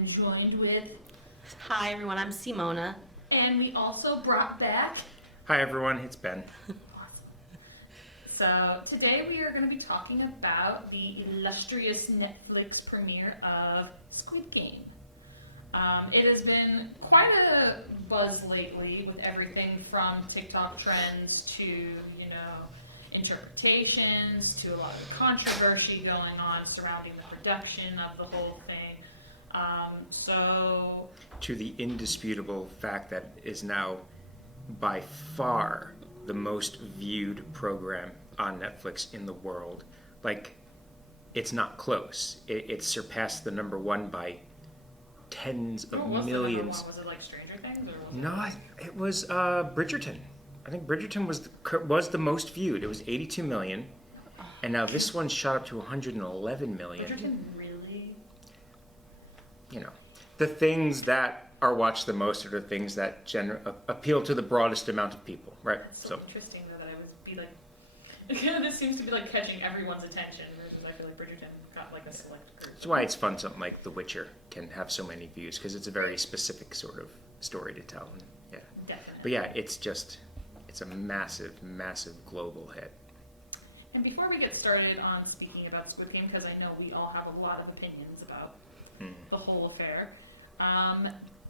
I'm joined with, Hi everyone, I'm Simona. and we also brought back. Hi everyone, it's Ben. So today we are going to be talking about the illustrious Netflix premiere of Squid Game. It has been quite a buzz lately with everything from TikTok trends to, interpretations to a lot of controversy going on surrounding the production of the whole thing. To the indisputable fact that is now by far the most viewed program on Netflix in the world. Like, it's not close. It surpassed the number one by tens of millions. Was it like Stranger Things? Or was No, it was Bridgerton. I think Bridgerton was the most viewed. It was 82 million, and now this one shot up to 111 million. Bridgerton really? The things that are watched the most are the things that appeal to the broadest amount of people, right? It's so interesting though that I would be like, this seems to be like catching everyone's attention, versus I feel like Bridgerton got like a select group. That's why it's fun something like The Witcher can have so many views, because it's a very specific sort of story to tell. And, yeah. Definitely. But yeah, it's a massive, massive global hit. And before we get started on speaking about Squid Game, because I know we all have a lot of opinions about the whole affair,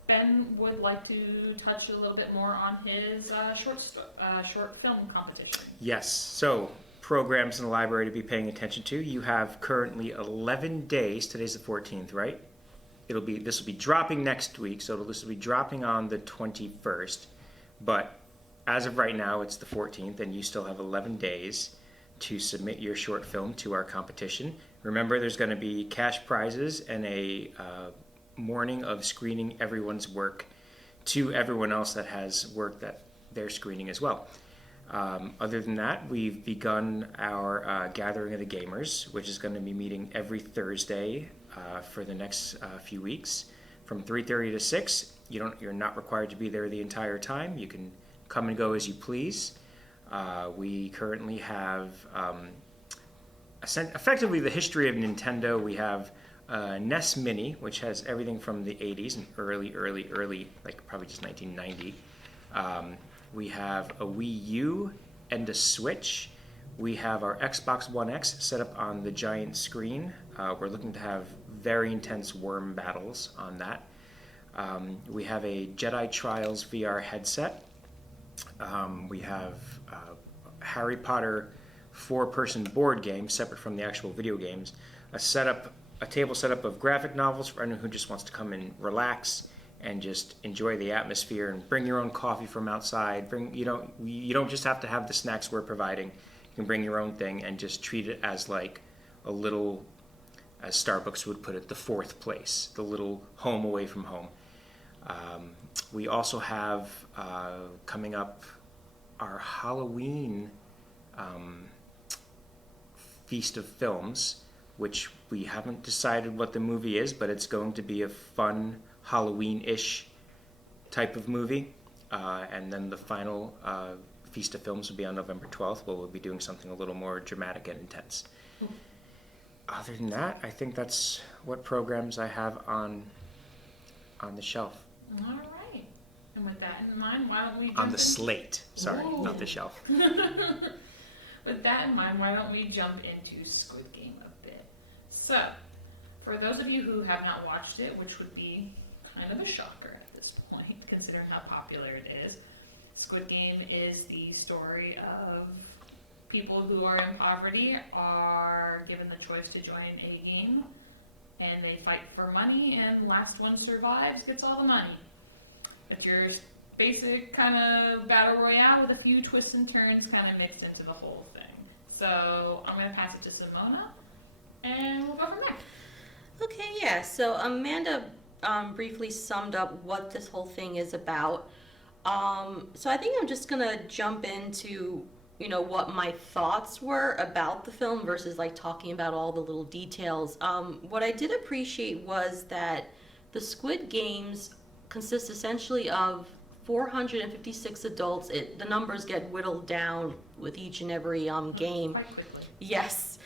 Ben would like to touch a little bit more on his short film competition. Yes. So programs in the library to be paying attention to. You have currently 11 days. Today's the 14th, right? This will be dropping next week, so this will be dropping on the 21st. But as of right now, it's the 14th, and you still have 11 days to submit your short film to our competition. Remember, there's going to be cash prizes and a morning of screening everyone's work to everyone else that has work that they're screening as well. Other than that, we've begun our Gathering of the Gamers, which is going to be meeting every Thursday for the next few weeks from 3:30 to 6. You're not required to be there the entire time. You can come and go as you please. We currently have effectively the history of Nintendo. We have NES Mini, which has everything from the 80s and early, like probably just 1990. We have a Wii U and a Switch. We have our Xbox One X set up on the giant screen. We're looking to have very intense worm battles on that. We have a Jedi Trials VR headset. We have Harry Potter 4-person board game separate from the actual video games. A table setup of graphic novels for anyone who just wants to come and relax and just enjoy the atmosphere and bring your own coffee from outside. You don't just have to have the snacks we're providing. You can bring your own thing and just treat it as like a little, as Starbucks would put it, the fourth place, the little home away from home. We also have coming up our Halloween Feast of Films, which we haven't decided what the movie is, but it's going to be a fun Halloween-ish type of movie. And then the final Feast of Films will be on November 12th, where we'll be doing something a little more dramatic and intense. Other than that, I think that's what programs I have on the shelf. All right. And with that in mind, why don't we jump On the slate. Sorry, not the shelf. With that in mind, why don't we jump into Squid Game a bit? So, for those of you who have not watched it, which would be kind of a shocker at this point, considering how popular it is, Squid Game is the story of people who are in poverty are given the choice to join a game, and they fight for money, and last one survives gets all the money. It's your basic kind of battle royale with a few twists and turns kind of mixed into the whole thing. So I'm going to pass it to Simona, and we'll go from there. Okay, yeah, so Amanda briefly summed up what this whole thing is about. So I think I'm just going to jump into, what my thoughts were about the film versus like talking about all the little details. What I did appreciate was that the Squid Games consist essentially of 456 adults. The numbers get whittled down with each and every game. Quite quickly. Yes.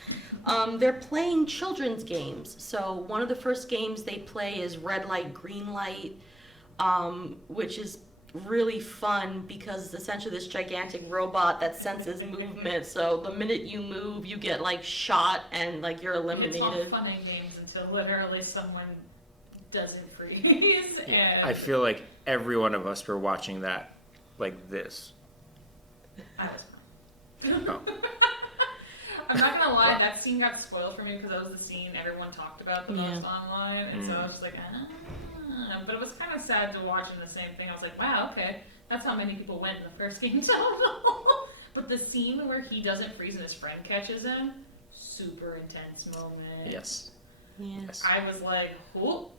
They're playing children's games. So one of the first games they play is red light, green light, which is really fun because essentially this gigantic robot that senses movement. So the minute you move, you get like shot and like you're eliminated. It's all fun and games until literally someone doesn't freeze. Yeah. And I feel like every one of us were watching that like this. I was Oh. I'm not gonna lie, that scene got spoiled for me because that was the scene everyone talked about the most online, and so I was just like, but it was kind of sad to watch in the same thing. I was like, wow, okay, that's how many people went in the first game total. But the scene where he doesn't freeze and his friend catches him, super intense moment. Yes. Yes. I was like, oh.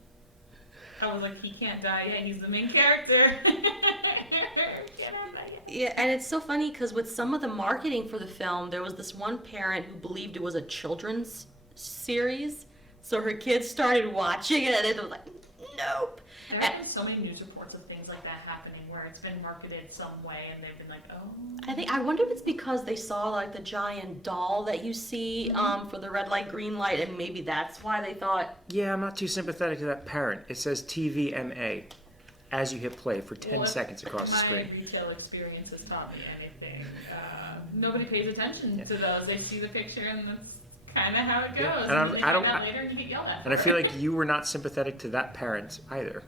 I was like, he can't die yet. He's the main character. Yeah, and it's so funny because with some of the marketing for the film, there was this one parent who believed it was a children's series. So her kids started watching it and it was like, nope. There have been so many news reports of things like that happening where it's been marketed some way and they've been like, oh. I wonder if it's because they saw like the giant doll that you see for the red light, green light, and maybe that's why they thought. Yeah, I'm not too sympathetic to that parent. It says TVMA as you hit play for 10 seconds across the screen. My retail experience has taught me anything. Nobody pays attention to those. They see the picture and that's kind of how it goes. Yeah. And they find out later and you get yelled at. And I feel like you were not sympathetic to that parent either.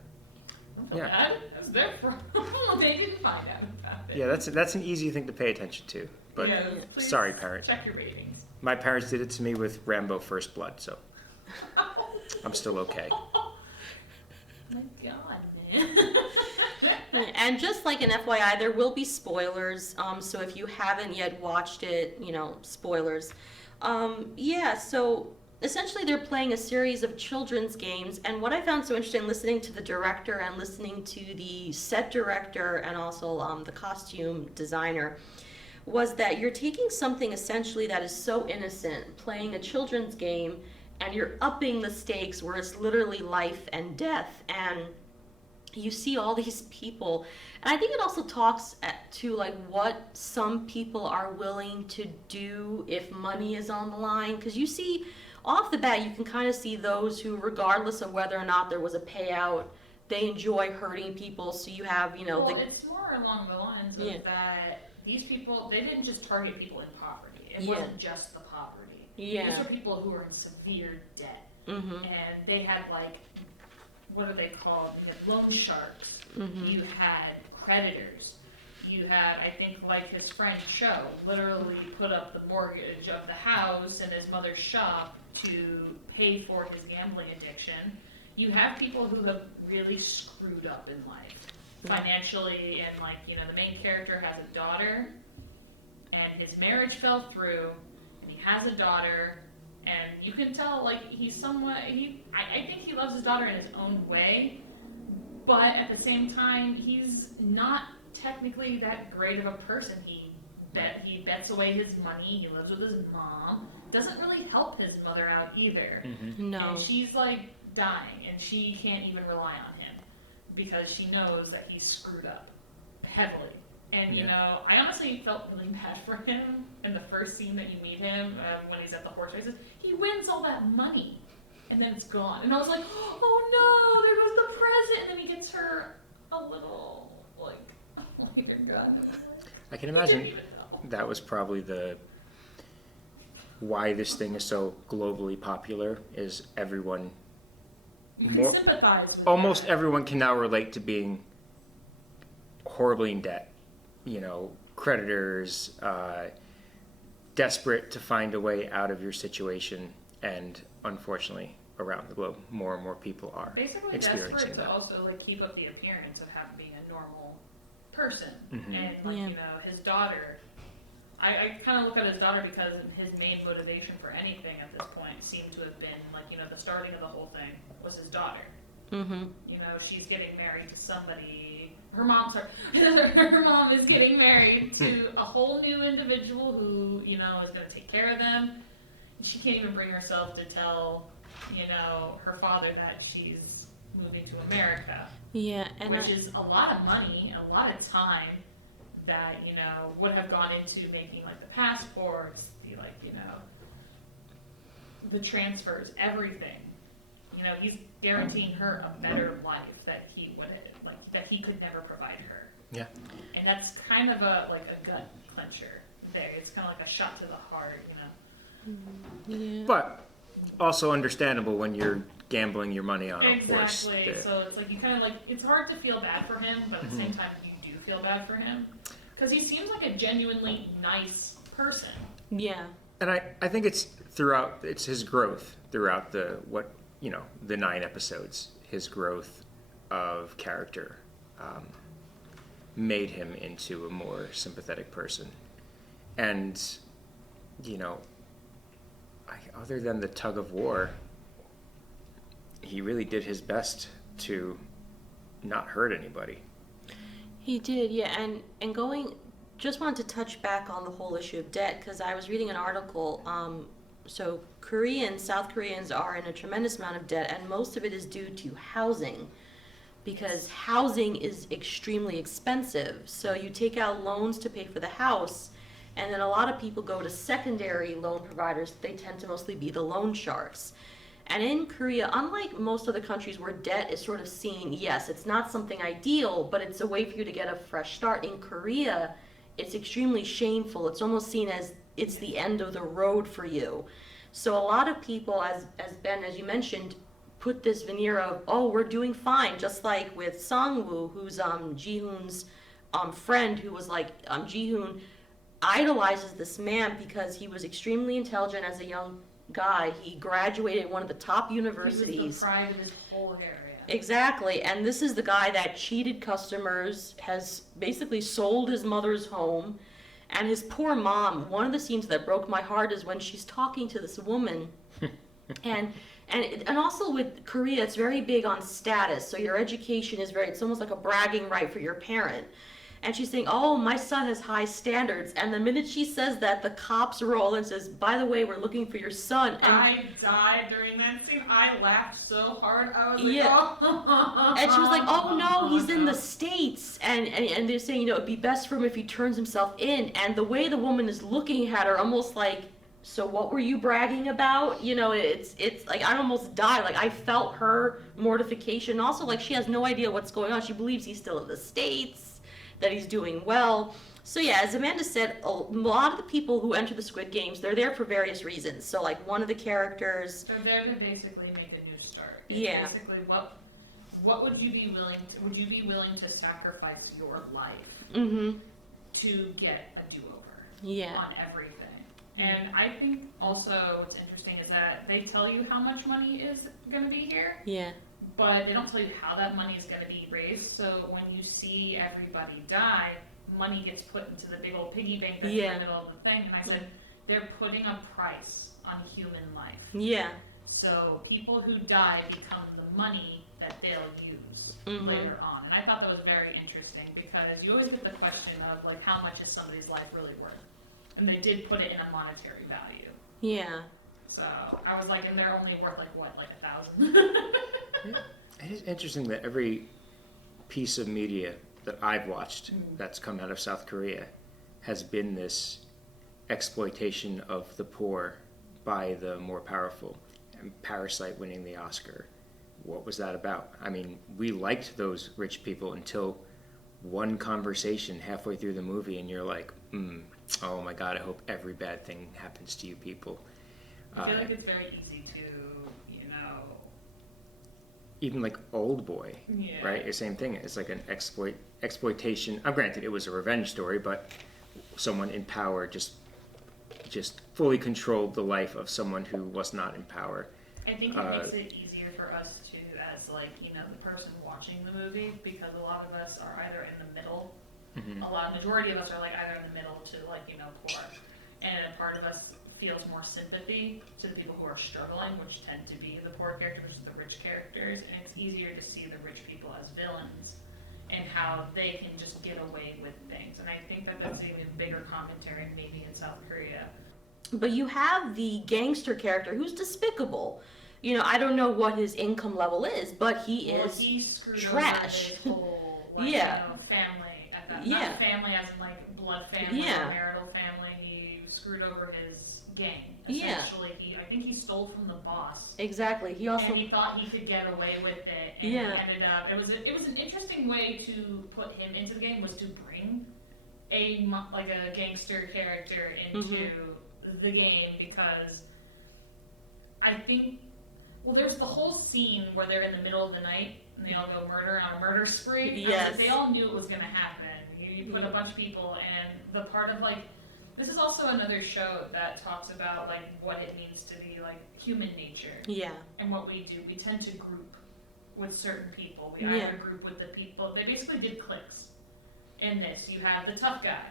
Yeah. That's their problem. They didn't find out about it. Yeah, that's an easy thing to pay attention to. But yeah, please sorry, parent. Check your ratings. My parents did it to me with Rambo First Blood, so I'm still okay. My God, man. And just like an FYI, there will be spoilers. So if you haven't yet watched it, spoilers. So essentially they're playing a series of children's games, and what I found so interesting listening to the director and listening to the set director and also the costume designer was that you're taking something essentially that is so innocent, playing a children's game, and you're upping the stakes where it's literally life and death, and you see all these people. And I think it also talks to like what some people are willing to do if money is on the line, because you see off the bat, you can kind of see those who, regardless of whether or not there was a payout, they enjoy hurting people. So you have, Well, it's more along the lines of that these people, they didn't just target people in poverty. It wasn't just the poverty. Yeah. These are people who were in severe debt. Mm-hmm. And they had, like, what are they called? You had loan sharks. Mm-hmm. You had creditors. You had, I think, like his friend Cho, literally put up the mortgage of the house and his mother's shop to pay for his gambling addiction. You have people who have really screwed up in life financially, and like, the main character has a daughter and his marriage fell through and he has a daughter, and you can tell like he's somewhat, I think he loves his daughter in his own way, but at the same time he's not technically that great of a person. He bets away his money, he lives with his mom, doesn't really help his mother out either. Mm-hmm. No. And she's like dying and she can't even rely on him because she knows that he's screwed up heavily. And I honestly felt really bad for him in the first scene that you meet him when he's at the horse races. He wins all that money and then it's gone. And I was like, oh no, there goes the present. And then he gets her a little later gun. I can imagine that was probably why this thing is so globally popular, is everyone Sympathize with almost that. everyone can now relate to being horribly in debt. Creditors, desperate to find a way out of your situation, and unfortunately, around the globe, more and more people are Basically experiencing desperate that. to also keep up the appearance of being a normal person. Mhm. And his daughter, I kind of look at his daughter because his main motivation for anything at this point seemed to have been the starting of the whole thing was his daughter. Mm-hmm. She's getting married to somebody. Her mom is getting married to a whole new individual who is going to take care of them. She can't even bring herself to tell her father that she's moving to America. Yeah, and which is a lot of money, a lot of time that would have gone into making the passports, the transfers, everything. You know, he's guaranteeing her a better life that he would that he could never provide her. Yeah. And that's kind of a gut clencher there. It's kind of like a shot to the heart, you know. Yeah. But also understandable when you're gambling your money on a horse. Exactly. So it's like you kind of like, it's hard to feel bad for him, but at the same time you do feel bad for him because he seems like a genuinely nice person. Yeah. And I think it's his growth throughout the 9 episodes. His growth of character made him into a more sympathetic person. And, you know, other than the tug of war, he really did his best to not hurt anybody. He did, yeah. And just wanted to touch back on the whole issue of debt, because I was reading an article. So South Koreans are in a tremendous amount of debt, and most of it is due to housing, because housing is extremely expensive. So you take out loans to pay for the house, and then a lot of people go to secondary loan providers. They tend to mostly be the loan sharks. And in Korea, unlike most other countries where debt is sort of seen, yes, it's not something ideal, but it's a way for you to get a fresh start. In Korea, it's extremely shameful. It's almost seen as it's the end of the road for you. So a lot of people, as Ben, as you mentioned, put this veneer of, oh, we're doing fine, just like with Sang-woo, who's Ji-hoon's friend, who was like, Ji-hoon idolizes this man because he was extremely intelligent as a young guy. He graduated one of the top universities. He was the pride of his whole area. Exactly, and this is the guy that cheated customers, has basically sold his mother's home, and his poor mom. One of the scenes that broke my heart is when she's talking to this woman, and also with Korea, it's very big on status. So your education is it's almost like a bragging right for your parent. And she's saying, oh, my son has high standards. And the minute she says that, the cops roll and says, by the way, we're looking for your son. And I died during that scene. I laughed so hard. I was like, yeah. oh. And she was like, oh no, he's in the States. And they're saying, it'd be best for him if he turns himself in. And the way the woman is looking at her, almost like, so what were you bragging about? It's like, I almost died. Like, I felt her mortification. Also, like, she has no idea what's going on. She believes he's still in the States, that he's doing well. So yeah, as Amanda said, a lot of the people who enter the Squid Games, they're there for various reasons. So like one of the characters, They're there to basically make a new start. It's yeah. Basically, what would you be willing to? Would you be willing to sacrifice your life to get a do-over yeah. on everything? And I think also what's interesting is that they tell you how much money is going to be here. Yeah. But they don't tell you how that money is going to be raised. So when you see everybody die, money gets put into the big old piggy bank that's in the middle of the thing. And I said, they're putting a price on human life. Yeah. So people who die become the money that they'll use later on. And I thought that was very interesting because you always get the question of like, how much is somebody's life really worth? And they did put it in a monetary value. Yeah. So I was like, and they're only worth like what, like 1,000? It is interesting that every piece of media that I've watched that's come out of South Korea has been this exploitation of the poor by the more powerful. And Parasite winning the Oscar. What was that about? I mean, we liked those rich people until one conversation halfway through the movie and you're like, oh my God, I hope every bad thing happens to you people. I feel like it's very easy to, even like Old Boy, right? The same thing. It's like an exploitation. Granted, it was a revenge story, but someone in power just fully controlled the life of someone who was not in power. I think it makes it easier for us too, as like, the person watching the movie, because a lot of us are either in the middle. Majority of us are like either in the middle to like, poor. And a part of us feels more sympathy to the people who are struggling, which tend to be the poor characters versus the rich characters, and it's easier to see the rich people as villains and how they can just get away with things. And I think that that's even bigger commentary maybe in South Korea. But you have the gangster character who's despicable. I don't know what his income level is, but he screwed trash. Over his whole family. Not family as in like blood family or marital family. He screwed over his gang Yeah. Essentially, I think he stole from the boss. Exactly. He also. And he thought he could get away with it, and Yeah. ended up. It was an interesting way to put him into the game, was to bring a gangster character into the game, because I think, well, there's the whole scene where they're in the middle of the night and they all go murder on a murder spree. Yes. They all knew it was going to happen. You put a bunch of people, and the part of like, this is also another show that talks about like what it means to be like human nature. Yeah. And what we do. We tend to group with certain people. We Yeah. either group with the people. They basically did cliques. In this, you have the tough guy.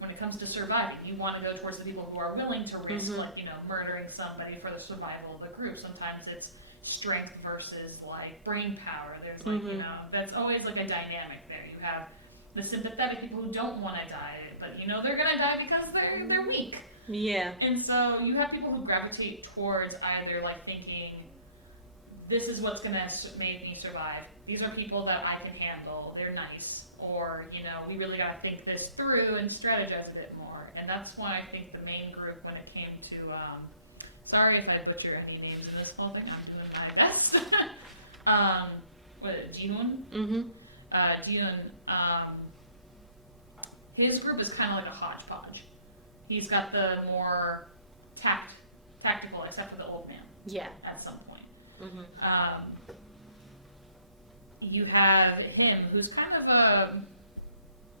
When it comes to surviving, you want to go towards the people who are willing to risk, like, you know, murdering somebody for the survival of the group. Sometimes it's strength versus like brain power. There's like, you know, that's always like a dynamic there. You have the sympathetic people who don't want to die, but you know they're gonna die because they're weak. Yeah. And so you have people who gravitate towards either like thinking, this is what's gonna make me survive. These are people that I can handle. They're nice. Or, you know, we really gotta think this through and strategize a bit more. And that's why I think the main group, when it came to, sorry if I butcher any names in this whole thing, I'm doing my best. Jihoon? Jihoon, his group is kind of like a hodgepodge. He's got the more tactical, except for the old man. Yeah. At some point. You have him, who's kind of a,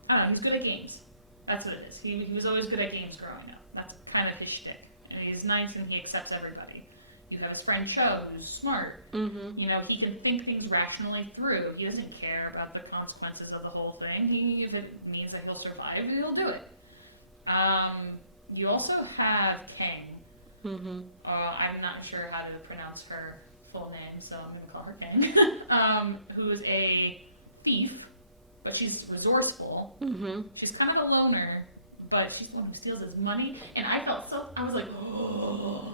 I don't know, he's good at games. That's what it is. He was always good at games growing up. That's kind of his shtick. And he's nice and he accepts everybody. You have his friend Cho, who's smart. You know, he can think things rationally through. He doesn't care about the consequences of the whole thing. If it means that he'll survive, he'll do it. You also have Kang. I'm not sure how to pronounce her full name, so I'm going to call her Kang. Who is a thief, but she's resourceful. She's kind of a loner, but she's the one who steals his money. And I was like, oh,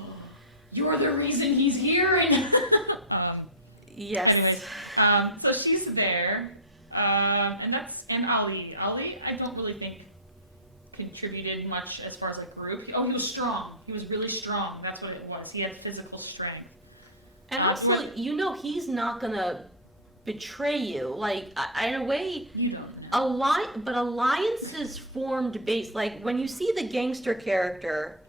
you're the reason he's here. And Yes. Anyway, so she's there, and Ali. Ali, I don't really think contributed much as far as a group. He was strong. He was really strong. That's what it was. He had physical strength. And also, you know, he's not gonna betray you. Like, in a way, you don't know. But alliances formed based, like, when you see the gangster character,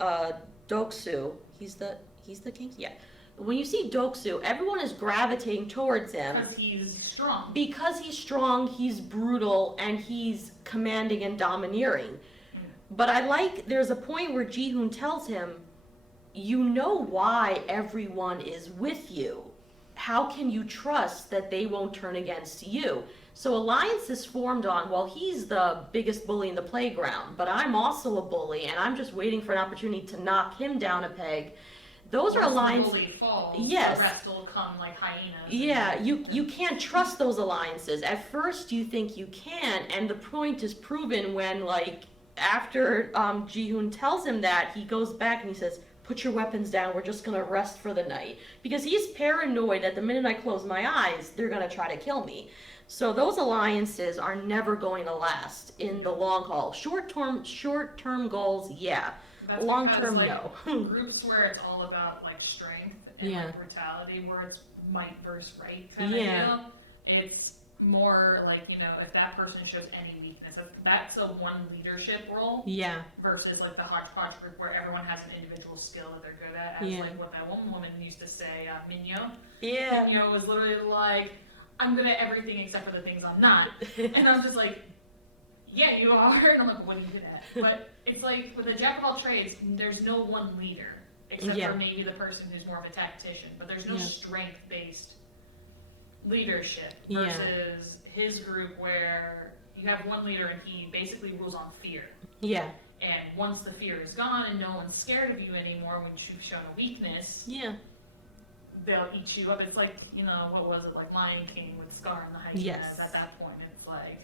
Doksu, he's the gangster? Yeah. When you see Doksu, everyone is gravitating towards him. Because he's strong. Because he's strong, he's brutal, and he's commanding and domineering. But there's a point where Jihoon tells him, you know why everyone is with you. How can you trust that they won't turn against you? So alliance is formed on, well, he's the biggest bully in the playground, but I'm also a bully, and I'm just waiting for an opportunity to knock him down a peg. Those are alliances. The bully falls, yes. The rest will come like hyenas. Yeah, you can't trust those alliances. At first you think you can, and the point is proven when, like, after Jihoon tells him that, he goes back and he says, put your weapons down, we're just gonna rest for the night. Because he's paranoid that the minute I close my eyes, they're gonna try to kill me. So those alliances are never going to last in the long haul. Short-term goals, yeah. Long-term, like, no. Groups where it's all about like strength and like brutality, where it's might versus right kind of deal. It's more like, you know, if that person shows any weakness, that's a one leadership role. Yeah. Versus like the hodgepodge group where everyone has an individual skill that they're good at. As like what that one woman used to say, Minyo. Yeah. Minyo was literally like, I'm good at everything except for the things I'm not. And I was just like, yeah, you are. And I'm like, what are you good at? But it's like with the jack of all trades, there's no one leader except for maybe the person who's more of a tactician. But there's no strength-based leadership versus his group where you have one leader and he basically rules on fear. Yeah. And once the fear is gone and no one's scared of you anymore when you've shown a weakness, they'll eat you up. It's like, you know, what was it, like Lion King with Scar and the hyenas. Yes. At that point, it's like,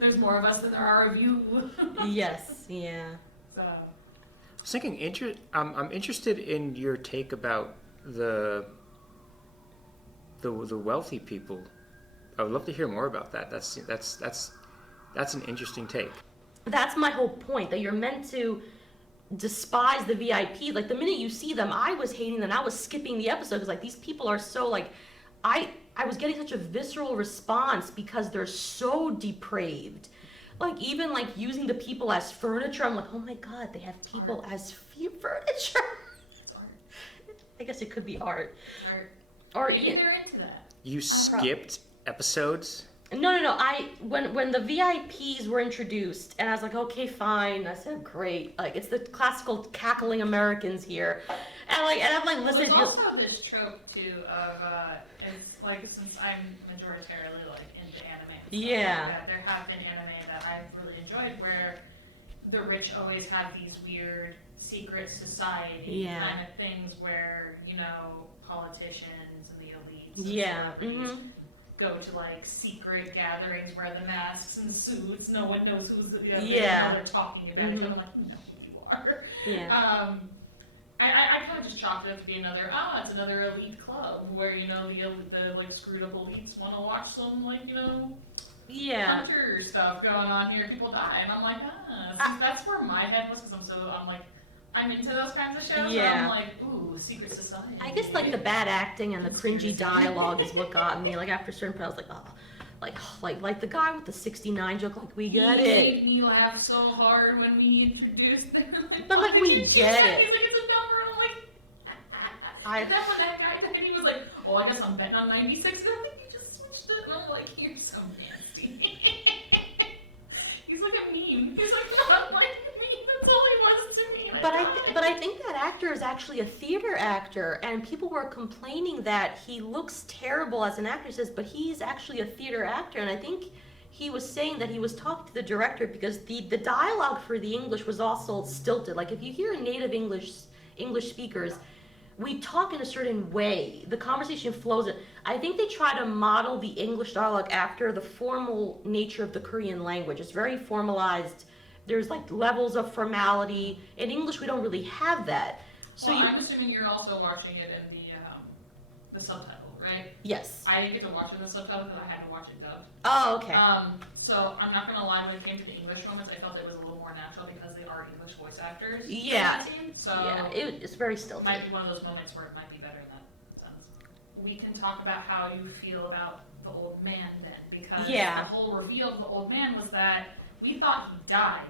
there's more of us than there are of you. Yes, yeah. So. I was thinking, I'm interested in your take about the wealthy people. I would love to hear more about that. That's an interesting take. That's my whole point, that you're meant to despise the VIP. Like the minute you see them, I was hating them. I was skipping the episode because like these people are so like, I was getting such a visceral response because they're so depraved. Like even like using the people as furniture. I'm like, oh my god, they have people as furniture. It's art. I guess it could be art. Art. Or Maybe they're into that. You skipped episodes? No. When the VIPs were introduced, and I was like, okay, fine. I said, great. Like it's the classical cackling Americans here, and I'm like, listen. Well, it's also this trope too of it's like since I'm majoritarily like into anime. And stuff Yeah. Like that, there have been anime that I've really enjoyed where the rich always have these weird secret society kind of things where politicians and the elites. And celebrities go to like secret gatherings, wear the masks and suits. No one knows who's how they're talking about each other. I'm like, you know who you are. Yeah. I kind of just chalked it up to be it's another elite club where the like screwed up elites want to watch some like hunter stuff going on here. People die, and I'm like, see, that's where my head was because I'm into those kinds of shows. Yeah. And I'm like, ooh, secret society. I guess like the bad acting and the cringy dialogue is what got me. Like after a certain point, I was like, oh, like the guy with the 69 joke, like we get He it. made me laugh so hard when we introduced them. But like we get it. He's like, it's a number. I'm like, and then when that guy took it, he was like, oh, I guess I'm betting on 96. And I think you just switched it. And I'm like, you're so nasty. He's like a meme. He's like, not like me. That's all he was to me. But I think that actor is actually a theater actor, and people were complaining that he looks terrible as an actor. He says, but he's actually a theater actor, and I think he was saying that he was talking to the director because the dialogue for the English was also stilted. Like if you hear native English speakers, we talk in a certain way. The conversation flows. I think they try to model the English dialogue after the formal nature of the Korean language. It's very formalized. There's like levels of formality. In English, we don't really have that. So I'm assuming you're also watching it in the subtitle, right? Yes. I didn't get to watch it in the subtitle because I had to watch it dubbed. Oh, okay. So I'm not gonna lie, when it came to the English moments, I felt it was a little more natural because they are English voice actors. Yeah. So it's very stilted. It might be one of those moments where it might be better in that sense. We can talk about how you feel about the old man then, because the whole reveal of the old man was that we thought he died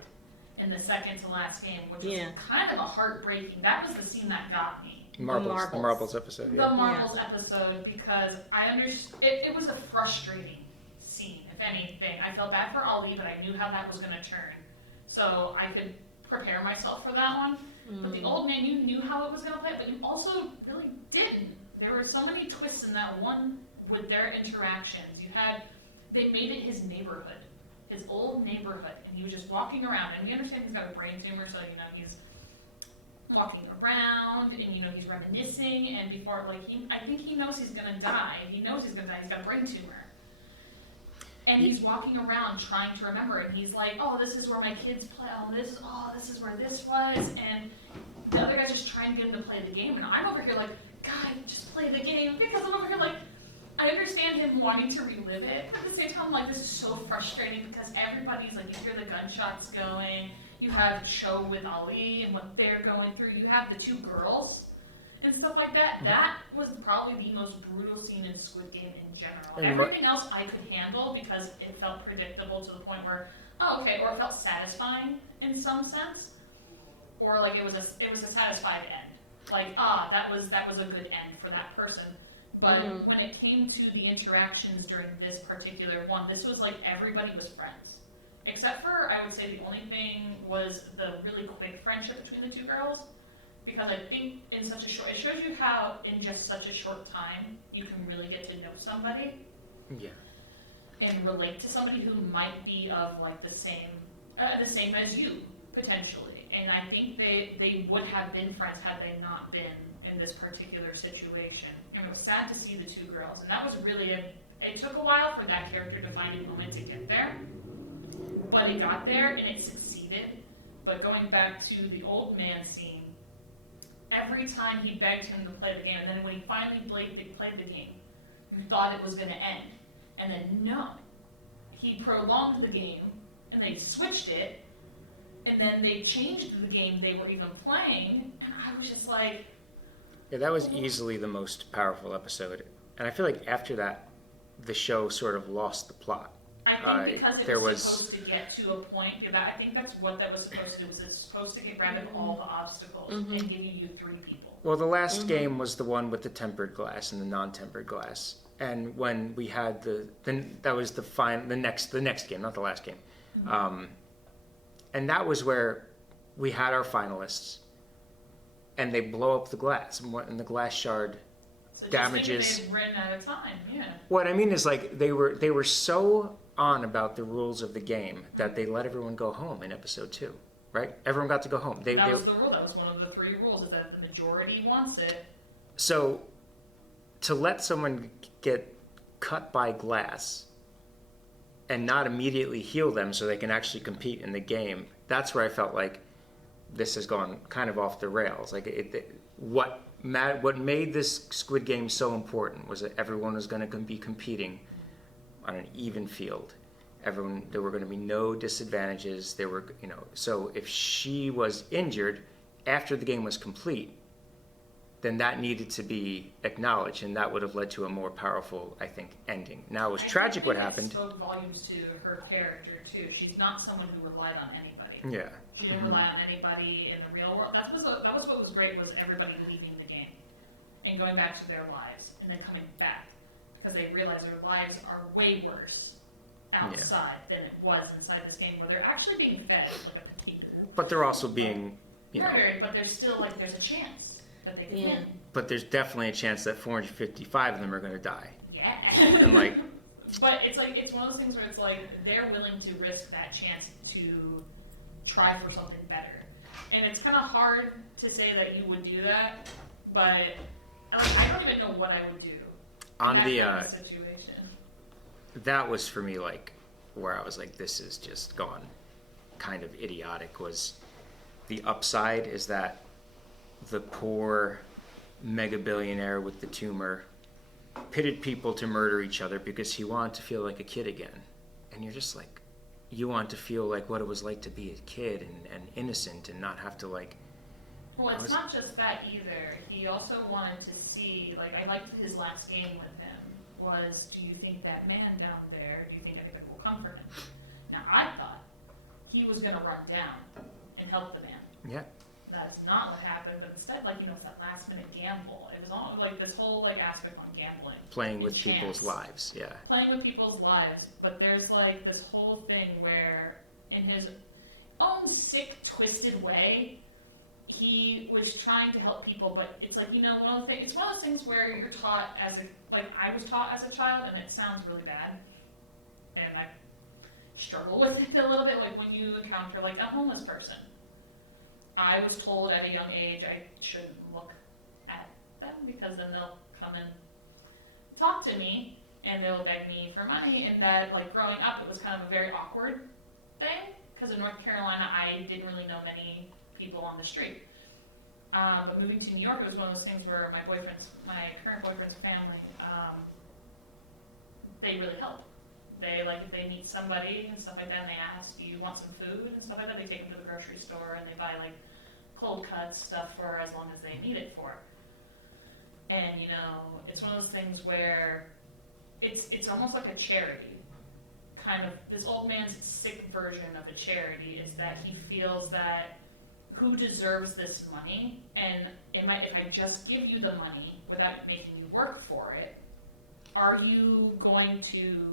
in the second to last game, which was kind of a heartbreaking. That was the scene that got me. The Marbles episode. The Marbles episode, because I understood it was a frustrating scene. If anything, I felt bad for Ali, but I knew how that was going to turn, so I could prepare myself for that one. But the old man, you knew how it was going to play, but you also really didn't. There were so many twists in that one with their interactions. They made it his neighborhood. His old neighborhood, and he was just walking around, and we understand he's got a brain tumor, so he's walking around, and he's reminiscing, and before I think he knows he's gonna die. He knows he's gonna die. He's got a brain tumor, and he's walking around trying to remember, and he's like, oh, this is where my kids play. This is where this was, and the other guy's just trying to get him to play the game, and I'm over here like, God, just play the game, because I'm over here like, I understand him wanting to relive it, but at the same time, I'm like, this is so frustrating because everybody's like, you hear the gunshots going, you have Cho with Ali and what they're going through, you have the two girls and stuff like that. That was probably the most brutal scene in Squid Game in general. And everything else I could handle because it felt predictable to the point where, or it felt satisfying in some sense, or like it was a satisfied end. Like, that was a good end for that person. But when it came to the interactions during this particular one, this was like everybody was friends. Except for, I would say the only thing was the really quick friendship between the two girls. Because I think it shows you how in just such a short time, you can really get to know somebody. Yeah. And relate to somebody who might be of like the same as you, potentially. And I think they would have been friends had they not been in this particular situation. And it was sad to see the two girls. And that was really it took a while for that character to find a moment to get there. But it got there and it succeeded. But going back to the old man scene, every time he begged him to play the game, and then when he finally played the game, you thought it was going to end. And then no. He prolonged the game, and they switched it, and then they changed the game they were even playing, and I was just like... Yeah, that was easily the most powerful episode. And I feel like after that, the show sort of lost the plot. I think because it was supposed to get to a point, I think that's what that was supposed to do, was it's supposed to get rid of all the obstacles and give you 3 people. Well, the last game was the one with the tempered glass and the non-tempered glass. And when we had that was the next game, not the last game. And that was where we had our finalists, and they blow up the glass, and the glass shard damages. Just they've ran out of time, yeah. What I mean is, like, they were so on about the rules of the game that they let everyone go home in episode 2, right? Everyone got to go home. That was the rule. That was one of the 3 rules, is that the majority wants it. So, to let someone get cut by glass and not immediately heal them so they can actually compete in the game, that's where I felt like this has gone kind of off the rails. Like, what made this Squid Game so important was that everyone was going to be competing on an even field. There were going to be no disadvantages. So if she was injured after the game was complete, then that needed to be acknowledged, and that would have led to a more powerful, I think, ending. Now, it was tragic what happened. It spoke volumes to her character, too. She's not someone who relied on anybody. Yeah. She didn't rely on anybody in the real world. That was what was great, was everybody leaving the game and going back to their lives and then coming back, because they realize their lives are way worse outside than it was inside this game, where they're actually being fed like a potato. But they're also being, murdered, but there's still, like, there's a chance that they can win. But there's definitely a chance that 455 of them are going to die. Yeah. And, like... But it's like, it's one of those things where it's like, they're willing to risk that chance to try for something better. And it's kind of hard to say that you would do that, but I don't even know what I would do on in the that situation. That was for me, like, where I was like, this is just gone kind of idiotic. Was the upside is that the poor mega billionaire with the tumor pitted people to murder each other because he wanted to feel like a kid again. And you're just like, you want to feel like what it was like to be a kid and innocent and not have to, like... Well, it's not just that either. He also wanted to see, like, I liked his last game with him, was, do you think that man down there, do you think anybody will comfort him? Now, I thought he was going to run down and help the man. Yeah. That's not what happened, but instead, like, it's that last minute gamble. It was all, like, this whole, like, aspect on gambling. Playing with people's lives, yeah. Playing with people's lives, but there's, like, this whole thing where, in his own sick, twisted way, he was trying to help people, but it's like, it's one of those things where you're taught I was taught as a child, and it sounds really bad, and I struggle with it a little bit, like, when you encounter, like, a homeless person. I was told at a young age I shouldn't look at them, because then they'll come and talk to me and they'll beg me for money, and that, like, growing up, it was kind of a very awkward thing, because in North Carolina I didn't really know many people on the street. But moving to New York, it was one of those things where my current boyfriend's family, they really help. They, like, if they meet somebody and stuff like that, and they ask, do you want some food and stuff like that, they take them to the grocery store and they buy, like, cold cuts, stuff for as long as they need it for. And, it's one of those things where it's almost like a charity. Kind of, this old man's sick version of a charity is that he feels that who deserves this money, and if I just give you the money without making you work for it, are you going to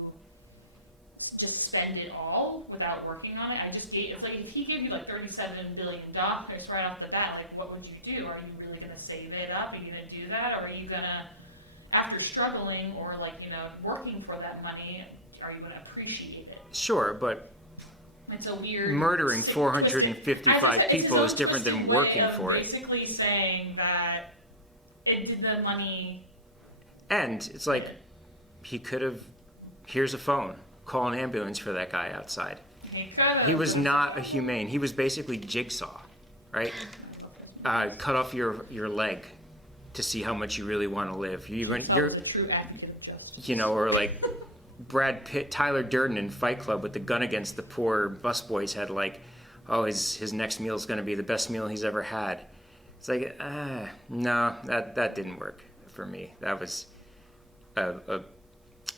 just spend it all without working on it? It's like, if he gave you like $37 billion right off the bat, like, what would you do? Are you really going to save it up? Are you going to do that? Or are you going to, after struggling or, like, working for that money, are you going to appreciate it? Sure, but it's a weird, murdering sick, 455 people is different than working for it. Basically saying that it did the money. And it's like, he could have, here's a phone. Call an ambulance for that guy outside. He was not a humane. He was basically Jigsaw, right? Cut off your leg to see how much you really want to live. You're a true advocate of justice. Or like Brad Pitt, Tyler Durden in Fight Club with the gun against the poor busboy's head. Like, oh, his next meal is going to be the best meal he's ever had. It's like, no, that didn't work for me. That was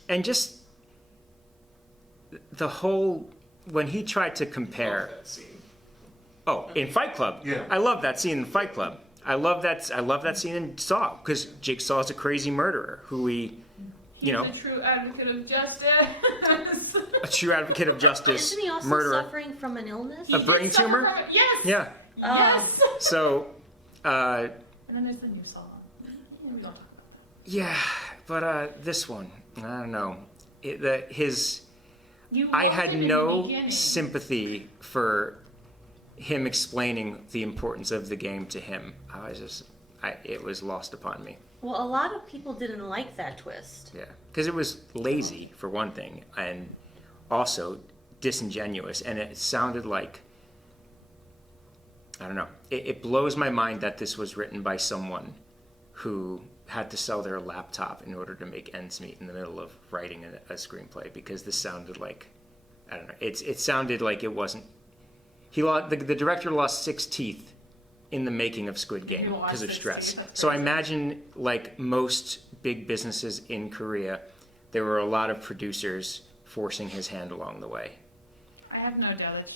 and just the whole, when he tried to compare. Love that scene. Oh, in Fight Club. Yeah. I love that scene in Fight Club. I love that scene in Saw, because Jake Saw is a crazy murderer who we, He's a true advocate of justice. a true advocate of justice, Isn't he also murderer. suffering from an illness? A brain Did suffer tumor? from it. Yes. Yeah. Yes. So, And then there's the new song. We don't talk about yeah, but this one, I don't know. that. You I loved had it in the no beginning. sympathy for him explaining the importance of the game to him. It was lost upon me. Well, a lot of people didn't like that twist. Yeah, because it was lazy for one thing, and also disingenuous, and it sounded like, I don't know. It blows my mind that this was written by someone who had to sell their laptop in order to make ends meet in the middle of writing a screenplay, because this sounded like, I don't know. It sounded like it wasn't. The director lost 6 teeth in the making of Squid Game You lost because of 6 stress. teeth, that's So I crazy. imagine, like most big businesses in Korea, there were a lot of producers forcing his hand along the way. I have no doubt it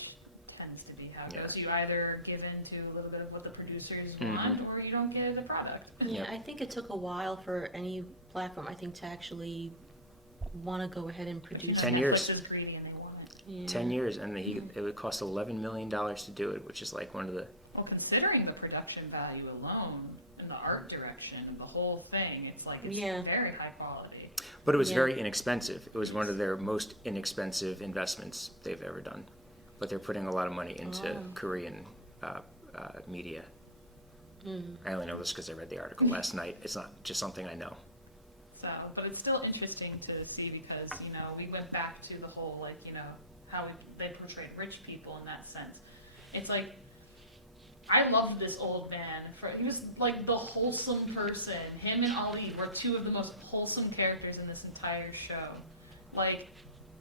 tends to be how it Yeah. goes. You either give in to a little bit of what the producers Mhm. want, or you don't get the product. Yeah, Yep. I think it took a while for any platform, I think, to actually want to go ahead and produce 10 it. years. Netflix is greedy and they want it. Yeah. 10 years, and it would cost $11 million to do it, which is like one of the. Well, considering the production value alone and the art direction and the whole thing, it's like it's Yeah. very high quality. But it was Yeah. very inexpensive. It was one of their most inexpensive investments they've ever done. But they're putting a lot of money into Oh. Korean media. Mm. I only know this because I read the article last night. It's not just something I know. So, but it's still interesting to see because, we went back to the whole, how they portrayed rich people in that sense. It's like, I loved this old man. He was like the wholesome person. Him and Ali were two of the most wholesome characters in this entire show. Like,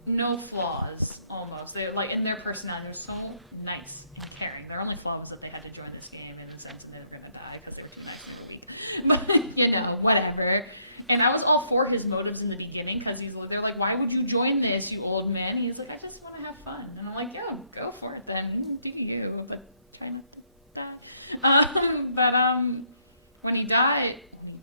no flaws, almost. They're like, in their personality, they're so nice and caring. Their only flaw was that they had to join this game in the sense that they were gonna die because they were too nice for the week. But, whatever. And I was all for his motives in the beginning because they're like, why would you join this, you old man? He's like, I just want to have fun. And I'm like, yeah, go for it then. Do you, but try not to when he died,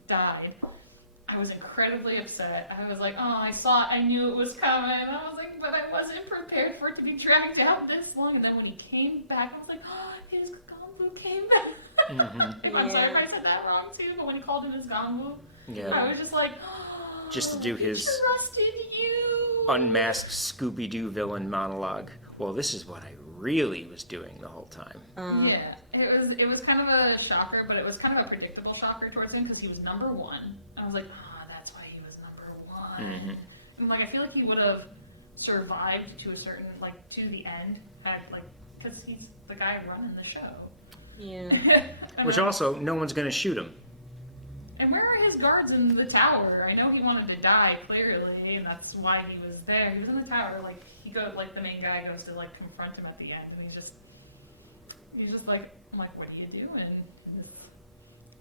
I was incredibly upset. I was like, oh, I knew it was coming. I was like, but I wasn't prepared for it to be dragged out this long. And then when he came back, I was like, oh, his Gombu came back. Mm-hmm. I'm sorry if I said that wrong too, but when he called him his Gombu, Yeah. I was just like, oh, Just to do his trusted you. unmasked Scooby-Doo villain monologue. Well, this is what I really was doing the whole time. Yeah, it was kind of a shocker, but it was kind of a predictable shocker towards him because he was number 1. I was like, that's why he was number 1. Mhm. And I feel like he would have survived to a certain, to the end, because he's the guy running the show. Yeah. Which also, no one's going to shoot him. And where are his guards in the tower? I know he wanted to die, clearly, and that's why he was there. He was in the tower, the main guy goes to, confront him at the end, and he's just like, I'm like, what are you doing? In this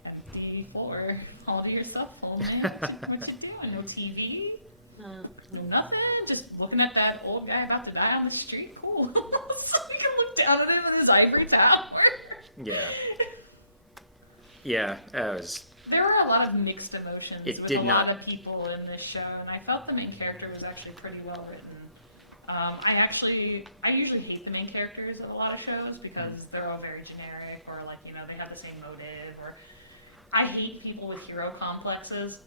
empty floor, all to yourself, old man. What you doing? No TV? No nothing? Just looking at that old guy about to die on the street? Cool. So we can look down at him in his ivory tower. Yeah. Yeah, that was. There were a lot of mixed emotions It with did a not- lot of people in this show, and I felt the main character was actually pretty well written. I usually hate the main characters of a lot of shows because they're all very generic, or they have the same motive, or I hate people with hero complexes.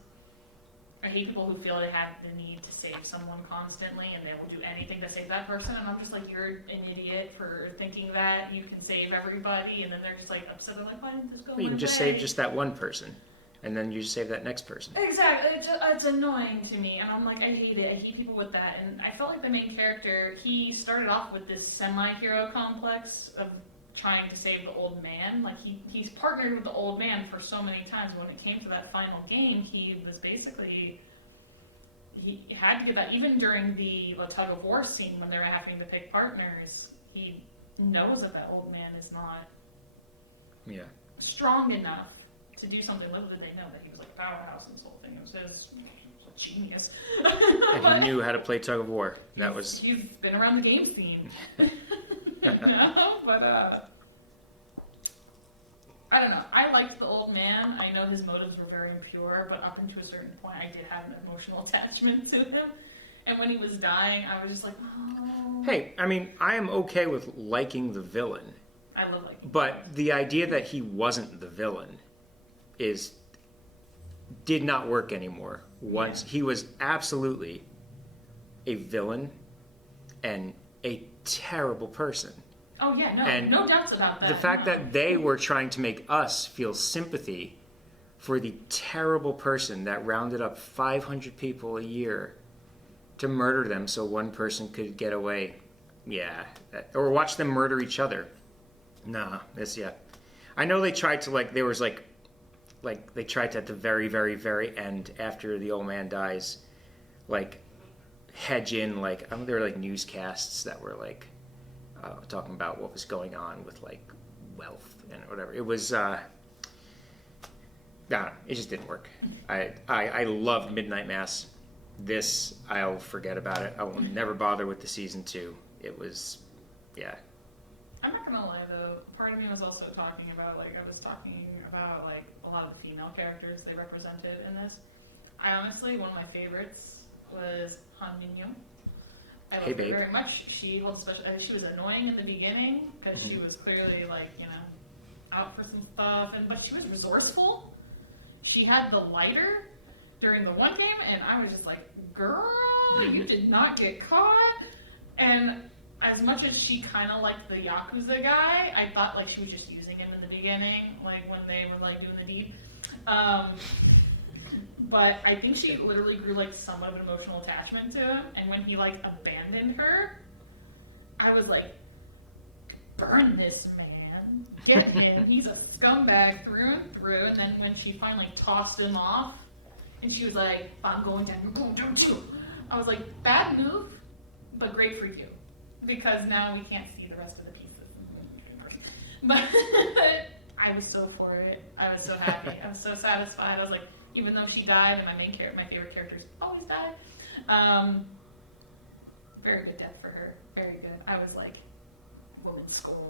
I hate people who feel they have the need to save someone constantly and they will do anything to save that person, and I'm just like, you're an idiot for thinking that you can save everybody, and then they're just upset, they're like, why didn't this go Well, you my can just way? save just that one person, and then you just save that next person. Exactly, it's annoying to me, and I'm like, I hate it. I hate people with that, and I felt like the main character, he started off with this semi-hero complex of trying to save the old man. He's partnered with the old man for so many times. When it came to that final game, he was basically, he had to give that, even during the tug of war scene when they were having to pick partners, he knows that old man is not Yeah. strong enough to do something. Little did they know that he was like a powerhouse in this whole thing. It was his genius. And he knew how to play tug of war. That was. He's been around the game scene. But I don't know. I liked the old man. I know his motives were very impure, but up until a certain point, I did have an emotional attachment to him. And when he was dying, I was just like, oh. Hey, I mean, I am okay with liking the villain. I love liking. But the idea that he wasn't the villain did not work anymore. Once he was absolutely a villain and a terrible person. Oh yeah, no, And no doubts about that. The fact that they were trying to make us feel sympathy for the terrible person that rounded up 500 people a year to murder them so one person could get away. Yeah. Or watch them murder each other. Nah, yeah. I know they tried to, like, there was, like, they tried to, at the very, very, very end, after the old man dies, like, hedge in, like, there were, like, newscasts that were, like, talking about what was going on with, like, wealth and whatever. It was, I don't know, it just didn't work. I loved Midnight Mass. This, I'll forget about it. I will never bother with the season 2. It was, yeah. I'm not gonna lie though, part of me was also talking about, like, I was talking about, like, a lot of the female characters they represented in this. I honestly, one of my favorites was Han Minyo. I loved her very much. She holds special. She was annoying in the beginning because she was clearly, like, you know, out for some stuff, but she was resourceful. She had the lighter during the one game, and I was just like, girl, you did not get caught. And as much as she kind of liked the Yakuza guy, I thought, like, she was just using him in the beginning, like, when they were, like, doing the deed. But I think she literally grew, like, somewhat of an emotional attachment to him, and when he, like, abandoned her, I was like, burn this man. Get him. He's a scumbag through and through. And then when she finally tossed him off, and she was like, I'm going down, you're going down too. I was like, bad move, but great for you. Because now we can't see the rest of the pieces. But I was so for it. I was so happy. I was so satisfied. I was like, even though she died, and my favorite characters always die. Very good death for her. Very good. I was like, woman scorned.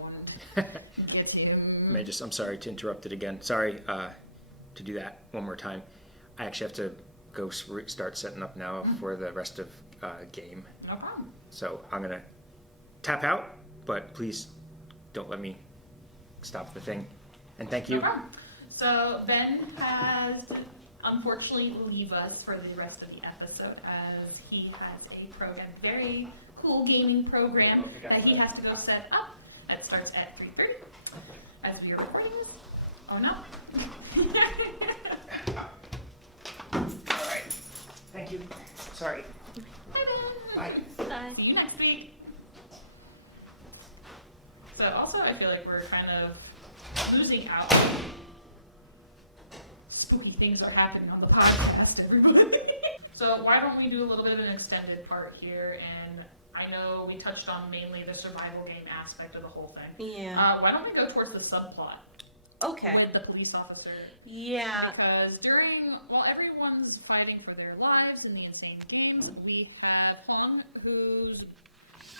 Get him. I'm sorry to interrupt it again. Sorry to do that one more time. I actually have to go start setting up now for the rest of game. No problem. So I'm going to tap out, but please don't let me stop the thing. And thank you. No problem. So Ben has unfortunately leave us for the rest of the episode as he has a very cool gaming program that he has to go set up. That starts at 3:30 as we are recording this. Oh no. All right. Thank you. Sorry. Bye then. Bye. See you next week. So also I feel like we're kind of losing out. Spooky things are happening on the podcast, everybody. So why don't we do a little bit of an extended part here? And I know we touched on mainly the survival game aspect of the whole thing. Yeah. Why don't we go towards the subplot? Okay. With the police officer. Yeah. Because while everyone's fighting for their lives in the insane games, we have Huang, who's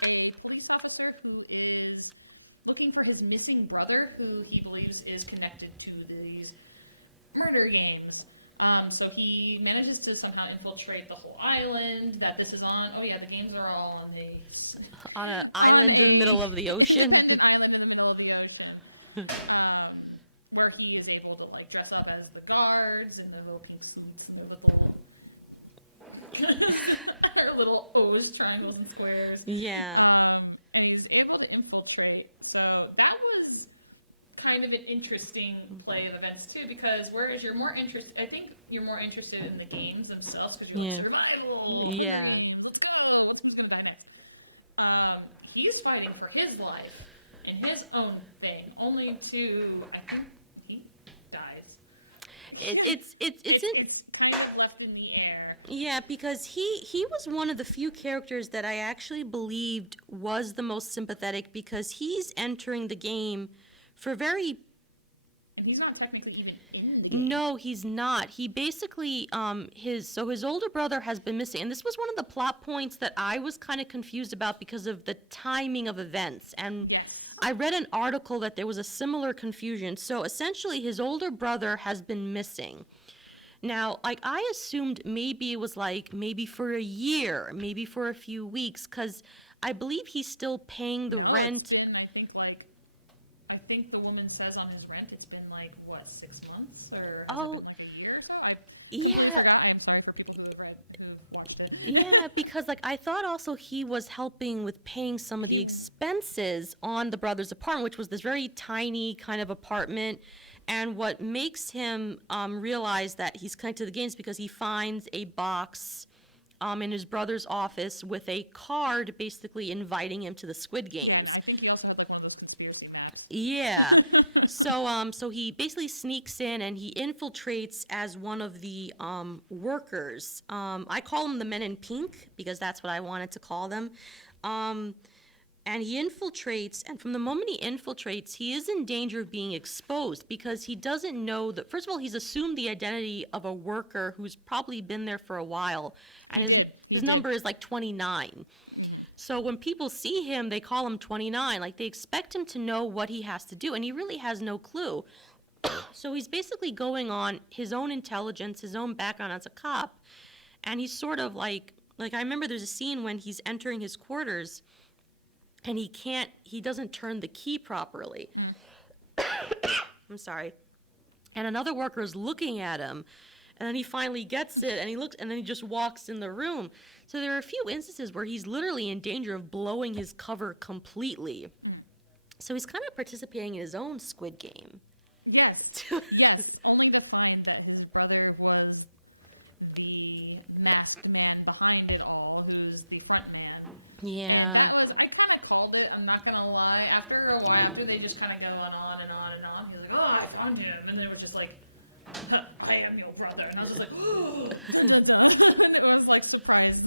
a police officer who is looking for his missing brother, who he believes is connected to these murder games. So he manages to somehow infiltrate the whole island that this is on. Oh yeah, the games are all On an island in the middle of the ocean. Island in the middle of the ocean. Where he is able to, like, dress up as the guards in their little pink suits and their little O's, triangles, and squares. Yeah. And he's able to infiltrate. So that was kind of an interesting play of events too, because whereas you're more interested, I think you're more interested in the games themselves because you're like, survival. Yeah. Games, let's go. Who's gonna die next? He's fighting for his life in his own thing, only to, I think he dies. It's It's kind of left in the air Yeah, because he was one of the few characters that I actually believed was the most sympathetic, because he's entering the game for very. And he's not technically even in the game. No, he's not. He basically, his older brother has been missing, and this was one of the plot points that I was kind of confused about because of the timing of events. And Yes. I read an article that there was a similar confusion. So essentially, his older brother has been missing. Now, like, I assumed maybe it was like maybe for a year, maybe for a few weeks, because I believe he's still paying the rent. I think the woman says on his rent it's been like, what, 6 months or Oh, another year or so? yeah. I'm sorry for people who've watched it. Yeah, because like I thought also he was helping with paying some of the expenses on the brother's apartment, which was this very tiny kind of apartment. And what makes him realize that he's connected to the games because he finds a box in his brother's office with a card basically inviting him to the Squid Games. I think he also had one of those conspiracy maps. Yeah. So he basically sneaks in and he infiltrates as one of the workers. I call them the men in pink because that's what I wanted to call them. And he infiltrates, and from the moment he infiltrates, he is in danger of being exposed because he doesn't know that. First of all, he's assumed the identity of a worker who's probably been there for a while, and his number is like 29. So when people see him, they call him 29. Like, they expect him to know what he has to do, and he really has no clue. So he's basically going on his own intelligence, his own background as a cop, and he's sort of like I remember there's a scene when he's entering his quarters, and he doesn't turn the key properly. I'm sorry. And another worker is looking at him, and then he finally gets it, and he looks, and then he just walks in the room. So there are a few instances where he's literally in danger of blowing his cover completely. So he's kind of participating in his own Squid Game. Yes, yes. Only to find that his brother was the masked man behind it all, who's the front man. Yeah. And I kind of called it, I'm not going to lie. After a while, after they just kind of go on and on and on, he's like, oh, I found him. And then it was just like, I am your brother. And I was just like, oh, it was like surprised.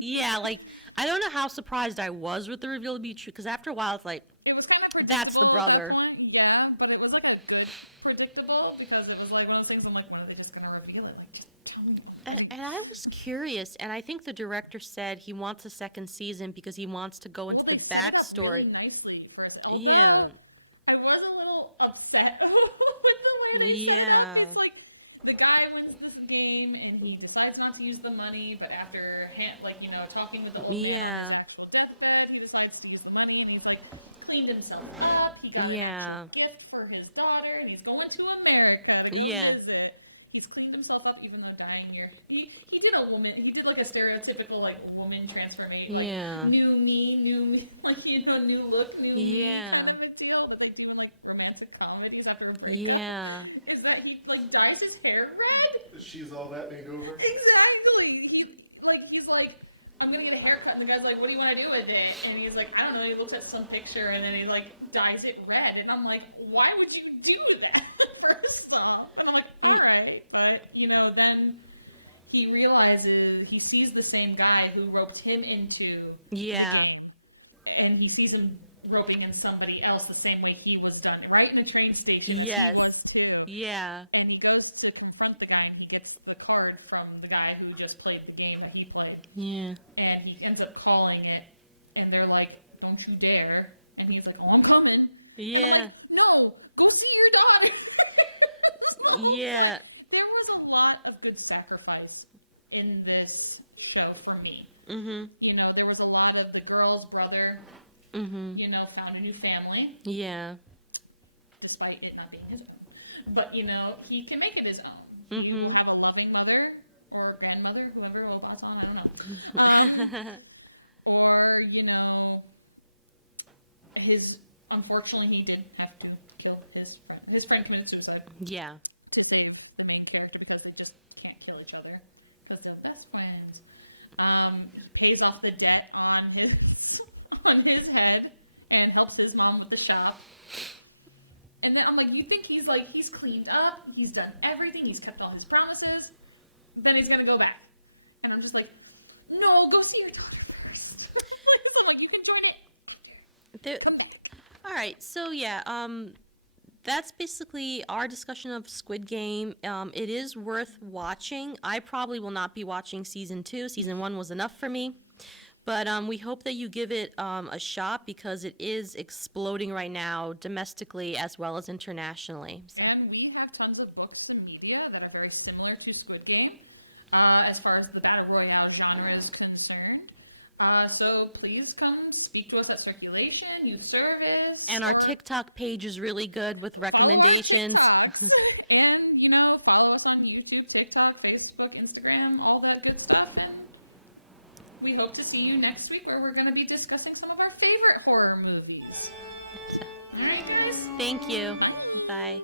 Yeah, like, I don't know how surprised I was with the reveal to be true, because after a while it's like, It was kind of that's the brother. Yeah, but it was like a good predictable because it was like one of those things I'm like, when are they just going to reveal it? Like, just tell me more. And I was curious, and I think the director said he wants a second season because he wants to go into the backstory. Really nicely for his own. Yeah. I was a little upset with the way they Yeah. set it up. It's like the guy wins this game and he decides not to use the money, but after talking with the old Yeah. man, actual death guys, he decides to use the money and he's like cleaned himself up. He got Yeah. a gift for his daughter and he's going to America to go Yeah. visit. He's cleaned himself up even though dying here. He did like a stereotypical like woman transformation, like Yeah. new me, like new look, new me Yeah. kind of a deal that they do in like romantic comedies after a breakup. Yeah. Is that he like dyes his hair red? She's all that made over. Exactly. He's like, I'm gonna get a haircut, and the guy's like, what do you want to do with it? And he's like, I don't know. He looks at some picture, and then he like dyes it red, and I'm like, why would you do that? First off, and I'm like, all right, but then he realizes he sees the same guy who roped him into Yeah. the game, and he sees him roping in somebody else the same way he was done, right in the train station. Yes. He was too. Yeah. And he goes to confront the guy, and he gets the card from the guy who just played the game that he played. Yeah. And he ends up calling it, and they're like, don't you dare. And he's like, oh, I'm coming. Yeah. No, go see your daughter. Yeah. There was a lot of good sacrifice in this show for me. Mhm. There was a lot of the girl's brother, Mhm. found a new family, Yeah. despite it not being his own. But, he can make it his own. He will have a loving mother or grandmother, whoever will pass on, I don't know. Or, unfortunately, he did have to kill his friend. His friend committed suicide Yeah. to save the main character because they just can't kill each other because they're best friends. Pays off the debt on his head and helps his mom with the shop. And then I'm like, you think he's cleaned up, he's done everything, he's kept all his promises, then he's gonna go back. And I'm just like, no, go see your daughter first. I'm like, you can join it. All right, so yeah, that's basically our discussion of Squid Game. It is worth watching. I probably will not be watching season 2. Season 1 was enough for me. But we hope that you give it a shot because it is exploding right now, domestically as well as internationally. So. And we have tons of books and media that are very similar to Squid Game as far as the Battle Royale genre is concerned. So please come speak to us at Circulation, Youth Service. And our TikTok page is really good with recommendations. And, follow us on YouTube, TikTok, Facebook, Instagram, all that good stuff. And we hope to see you next week where we're going to be discussing some of our favorite horror movies. All right, guys. Thank you. Bye.